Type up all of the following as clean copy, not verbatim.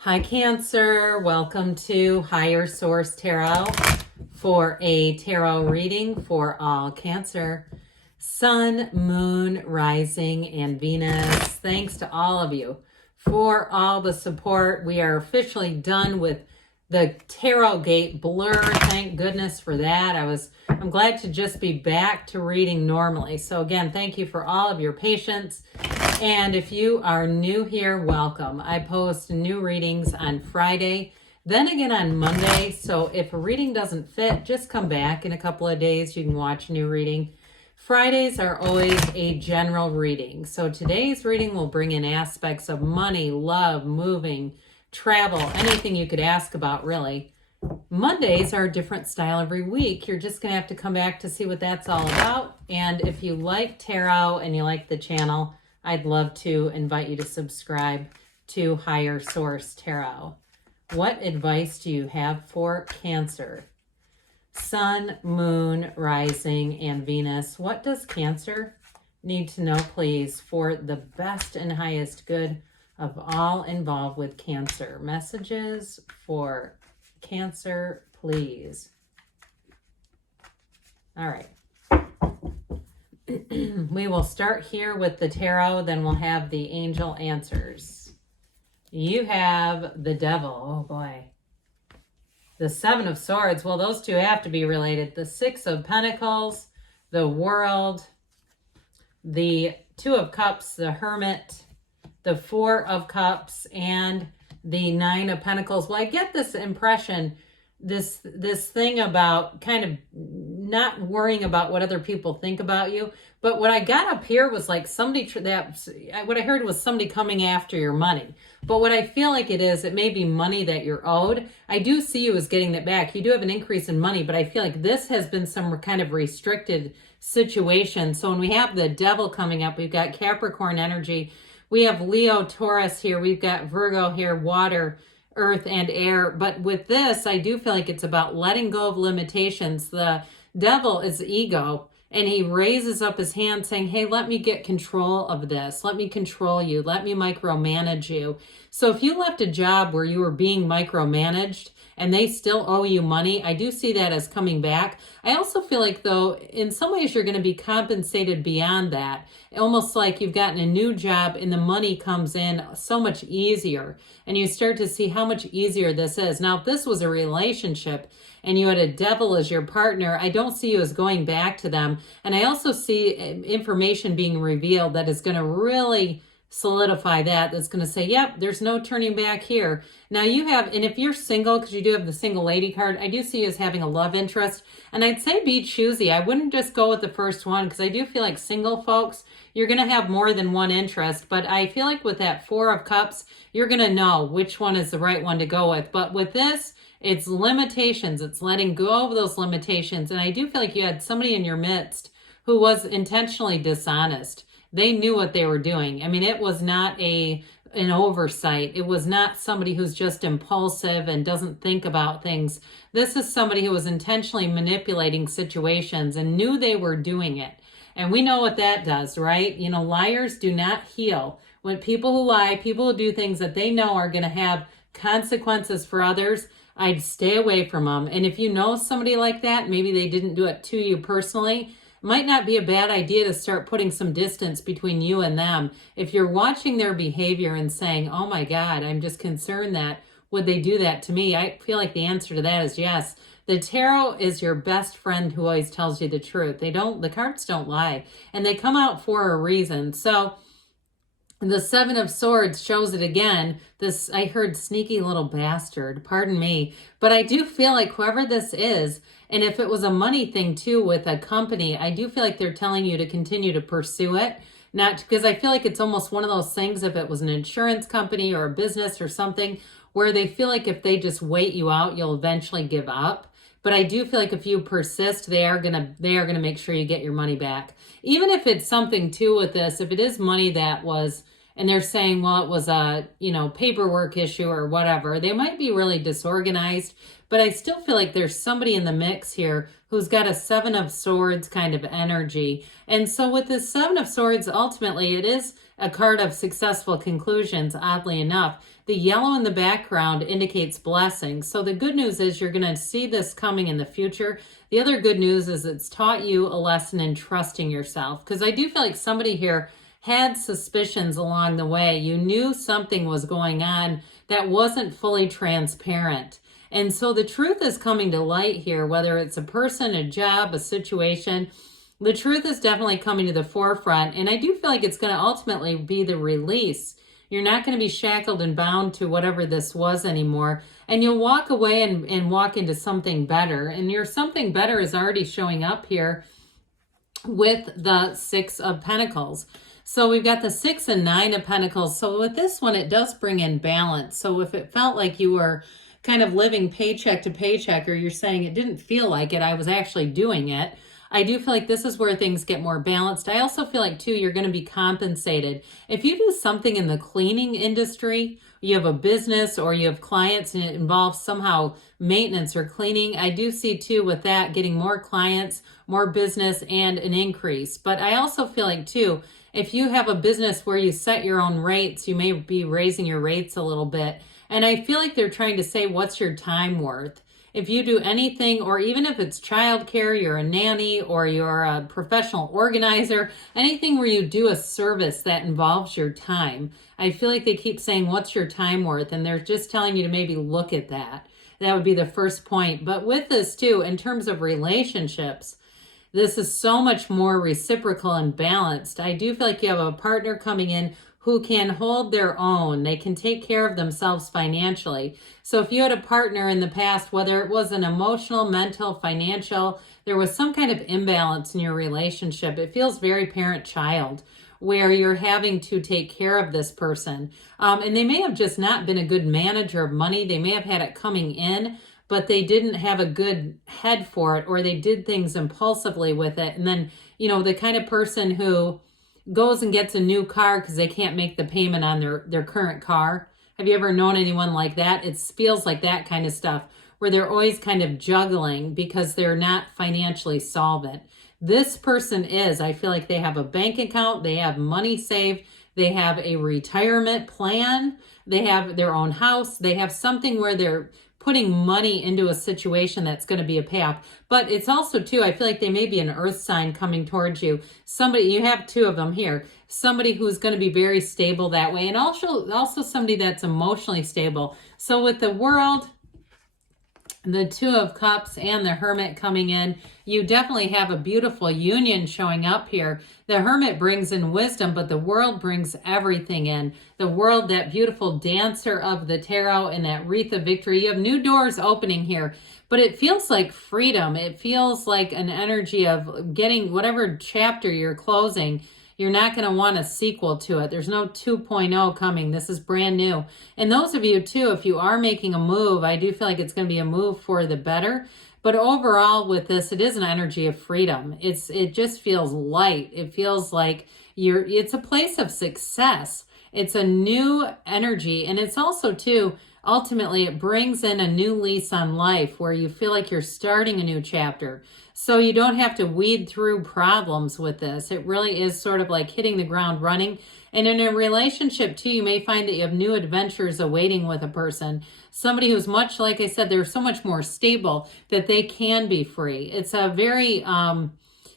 Hi Cancer, welcome to Higher Source Tarot for a tarot reading for all Cancer, Sun, Moon, Rising, and Venus. Thanks to all of you for all the support. We are officially done with the Tarot Gate blur. Thank goodness for that. I'm glad to just be back to reading normally. So again, thank you for all of your patience. And if you are new here, welcome. I post new readings on Friday, then again on Monday. So if a reading doesn't fit, just come back in a couple of days. You can watch a new reading. Fridays are always a general reading. So today's reading will bring in aspects of money, love, moving, travel, anything you could ask about, really. Mondays are a different style every week. You're just going to have to come back to see what that's all about. And if you like tarot and you like the channel, I'd love to invite you to subscribe to Higher Source Tarot. What advice do you have for Cancer? Sun, Moon, Rising, and Venus. What does Cancer need to know, please, for the best and highest good of all involved with Cancer? Messages for Cancer, please. All right. We will start here with the tarot, then we'll have the angel answers. You have the Devil. Oh boy. The Seven of Swords. Well, those two have to be related. The Six of Pentacles, the World, the Two of Cups, the Hermit, the Four of Cups, and the Nine of Pentacles. Well, I get this impression, this thing about kind of not worrying about what other people think about you. But what I got up here was like what I heard was somebody coming after your money. But what I feel like it may be money that you're owed. I do see you as getting that back. You do have an increase in money, but I feel like this has been some kind of restricted situation. So when we have the Devil coming up, we've got Capricorn energy. We have Leo, Taurus here. We've got Virgo here, water, earth, and air. But with this, I do feel like it's about letting go of limitations. The Devil is ego, and he raises up his hand saying, hey, let me get control of this. Let me control you. Let me micromanage you. So if you left a job where you were being micromanaged and they still owe you money, I do see that as coming back. I also feel like, though, in some ways you're going to be compensated beyond that. Almost like you've gotten a new job and the money comes in so much easier. And you start to see how much easier this is. Now, if this was a relationship and you had a Devil as your partner, I don't see you as going back to them. And I also see information being revealed that is going to really solidify that's going to say, yep, there's no turning back here. Now you have, and if you're single, because you do have the single lady card, I do see you as having a love interest. And I'd say be choosy. I wouldn't just go with the first one, because I do feel like single folks, you're going to have more than one interest. But I feel like with that Four of Cups, you're going to know which one is the right one to go with. But with this, it's limitations. It's letting go of those limitations. And I do feel like you had somebody in your midst who was intentionally dishonest. They knew what they were doing. I mean, it was not an oversight. It was not somebody who's just impulsive and doesn't think about things. This is somebody who was intentionally manipulating situations and knew they were doing it. And we know what that does, right? You know, liars do not heal. When people who lie, people who do things that they know are going to have consequences for others, I'd stay away from them. And if you know somebody like that, maybe they didn't do it to you personally, might not be a bad idea to start putting some distance between you and them. If you're watching their behavior and saying, oh my God, I'm just concerned that would they do that to me? I feel like the answer to that is yes. The tarot is your best friend who always tells you the truth. The cards don't lie, and they come out for a reason. So the Seven of Swords shows it again. This, I heard sneaky little bastard, pardon me, but I do feel like whoever this is, and if it was a money thing too with a company, I do feel like they're telling you to continue to pursue it. Not because I feel like it's almost one of those things, if it was an insurance company or a business or something, where they feel like if they just wait you out, you'll eventually give up. But I do feel like if you persist, they are gonna make sure you get your money back. Even if it's something too with this, if it is money that was, and they're saying, well, it was a, paperwork issue or whatever, they might be really disorganized, but I still feel like there's somebody in the mix here who's got a Seven of Swords kind of energy. And so with this Seven of Swords, ultimately, it is a card of successful conclusions, oddly enough. The yellow in the background indicates blessings. So the good news is you're going to see this coming in the future. The other good news is it's taught you a lesson in trusting yourself, because I do feel like somebody here had suspicions along the way. You knew something was going on that wasn't fully transparent. And so the truth is coming to light here, whether it's a person, a job, a situation. The truth is definitely coming to the forefront. And I do feel like it's going to ultimately be the release. You're not going to be shackled and bound to whatever this was anymore. And you'll walk away and walk into something better. And your something better is already showing up here with the Six of Pentacles. So we've got the 6 and 9 of Pentacles. So with this one, it does bring in balance. So if it felt like you were kind of living paycheck to paycheck, or you're saying it didn't feel like it, I was actually doing it, I do feel like this is where things get more balanced. I also feel like, too, you're going to be compensated. If you do something in the cleaning industry, you have a business or you have clients and it involves somehow maintenance or cleaning, I do see, too, with that getting more clients, more business, and an increase. But I also feel like, too, if you have a business where you set your own rates, you may be raising your rates a little bit. And I feel like they're trying to say, what's your time worth? If you do anything, or even if it's childcare, you're a nanny, or you're a professional organizer, anything where you do a service that involves your time, I feel like they keep saying, what's your time worth? And they're just telling you to maybe look at that. That would be the first point. But with this too, in terms of relationships, this is so much more reciprocal and balanced. I do feel like you have a partner coming in who can hold their own. They can take care of themselves financially. So if you had a partner in the past, whether it was an emotional, mental, financial, there was some kind of imbalance in your relationship. It feels very parent-child, where you're having to take care of this person. And they may have just not been a good manager of money. They may have had it coming in, but they didn't have a good head for it, or they did things impulsively with it. And then, you know, the kind of person who goes and gets a new car because they can't make the payment on their current car. Have you ever known anyone like that? It feels like that kind of stuff, where they're always kind of juggling because they're not financially solvent. This person is, I feel like they have a bank account, they have money saved, they have a retirement plan, they have their own house, they have something where they're putting money into a situation that's going to be a payoff. But it's also, too, I feel like they may be an earth sign coming towards you. Somebody, you have two of them here. Somebody who's going to be very stable that way. And also somebody that's emotionally stable. So with the World, the Two of Cups, and the Hermit coming in, you definitely have a beautiful union showing up here. The Hermit brings in wisdom, but the World brings everything in. The World, that beautiful dancer of the tarot, and that wreath of victory. You have new doors opening here, but it feels like freedom. It feels like an energy of getting whatever chapter you're closing. You're not going to want a sequel to it. There's no 2.0 coming. This is brand new. And those of you, too, if you are making a move, I do feel like it's going to be a move for the better. But overall with this, it is an energy of freedom. It just feels light. It feels like it's a place of success. It's a new energy. And it's also, too, ultimately, it brings in a new lease on life where you feel like you're starting a new chapter. So you don't have to weed through problems with this. It really is sort of like hitting the ground running. And in a relationship, too, you may find that you have new adventures awaiting with a person. Somebody who's much, like I said, they're so much more stable that they can be free. It's a very...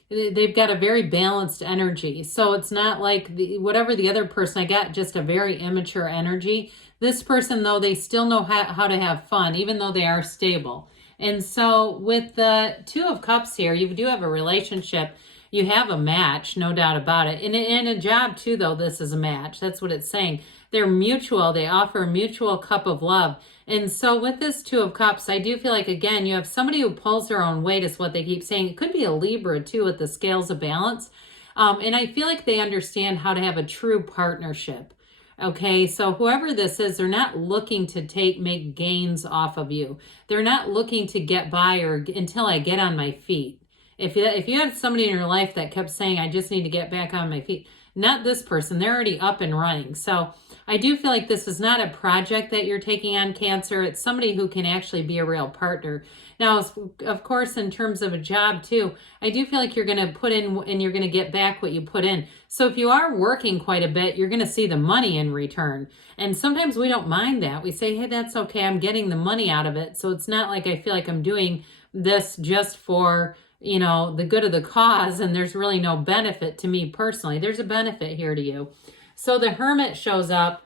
they've got a very balanced energy. So it's not like whatever the other person, I got just a very immature energy. This person, though, they still know how to have fun, even though they are stable. And so with the Two of Cups here, you do have a relationship. You have a match, no doubt about it. And in a job, too, though, this is a match. That's what it's saying. They're mutual. They offer a mutual cup of love. And so with this Two of Cups, I do feel like, again, you have somebody who pulls their own weight, is what they keep saying. It could be a Libra, too, with the scales of balance. And I feel like they understand how to have a true partnership. Okay, so whoever this is, they're not looking to make gains off of you. They're not looking to get by or until I get on my feet. If you had somebody in your life that kept saying, I just need to get back on my feet, not this person. They're already up and running. So I do feel like this is not a project that you're taking on, Cancer. It's somebody who can actually be a real partner. Now, of course, in terms of a job too, I do feel like you're going to put in and you're going to get back what you put in. So if you are working quite a bit, you're going to see the money in return. And sometimes we don't mind that. We say, hey, that's okay. I'm getting the money out of it. So it's not like I feel like I'm doing this just for, you know, the good of the cause, and there's really no benefit to me personally. There's a benefit here to you. So the Hermit shows up,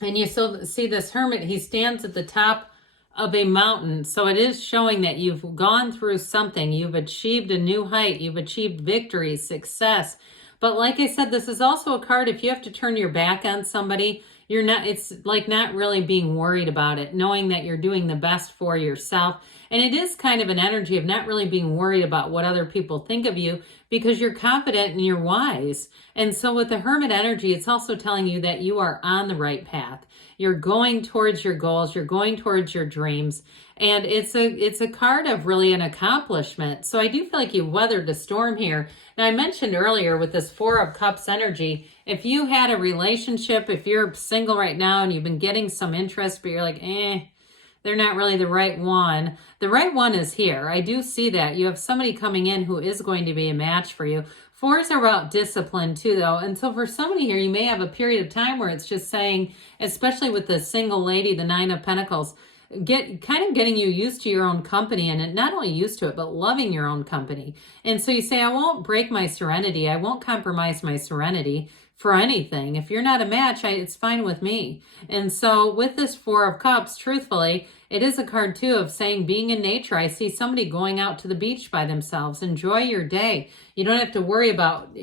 and you see this Hermit, he stands at the top of a mountain. So it is showing that you've gone through something. You've achieved a new height. You've achieved victory, success. But like I said, this is also a card, if you have to turn your back on somebody, it's like not really being worried about it, knowing that you're doing the best for yourself. And it is kind of an energy of not really being worried about what other people think of you, because you're confident and you're wise. And so with the Hermit energy, it's also telling you that you are on the right path. You're going towards your goals. You're going towards your dreams. And it's a card of really an accomplishment. So I do feel like you weathered the storm here. Now, I mentioned earlier with this Four of Cups energy, if you had a relationship, if you're single right now and you've been getting some interest, but you're like, they're not really the right one. The right one is here. I do see that. You have somebody coming in who is going to be a match for you. Fours are about discipline too, though. And so for somebody here, you may have a period of time where it's just saying, especially with the single lady, the Nine of Pentacles, getting you used to your own company, and not only used to it, but loving your own company. And so you say, I won't break my serenity. I won't compromise my serenity for anything. If you're not a match, it's fine with me. And so with this Four of Cups, truthfully, it is a card too of saying being in nature. I see somebody going out to the beach by themselves. Enjoy your day. You don't have to worry about,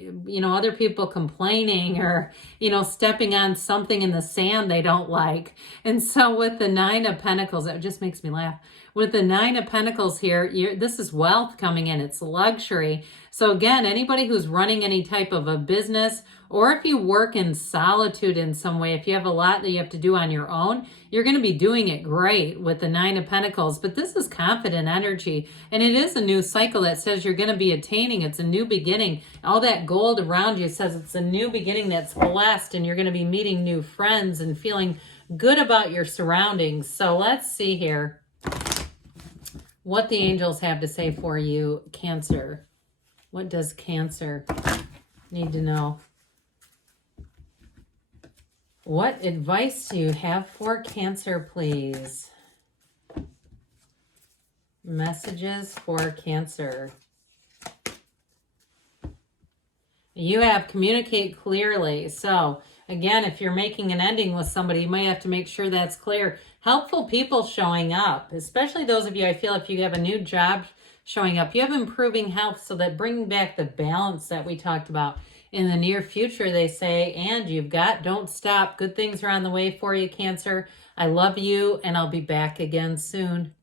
other people complaining or, stepping on something in the sand they don't like. And so with the Nine of Pentacles, it just makes me laugh. With the Nine of Pentacles here, this is wealth coming in. It's luxury. So again, anybody who's running any type of a business, or if you work in solitude in some way, if you have a lot that you have to do on your own, you're going to be doing it great with the Nine of Pentacles. But this is confident energy, and it is a new cycle that says you're going to be attaining. It's a new beginning. All that gold around you says it's a new beginning that's blessed, and you're going to be meeting new friends and feeling good about your surroundings. So let's see here what the angels have to say for you, Cancer. What does Cancer need to know? What advice do you have for Cancer, please? Messages for Cancer. You have communicate clearly. So again, if you're making an ending with somebody, you might have to make sure that's clear. Helpful people showing up, especially those of you, I feel if you have a new job showing up, you have improving health, so that bringing back the balance that we talked about. In the near future, they say, and don't stop. Good things are on the way for you, Cancer. I love you, and I'll be back again soon.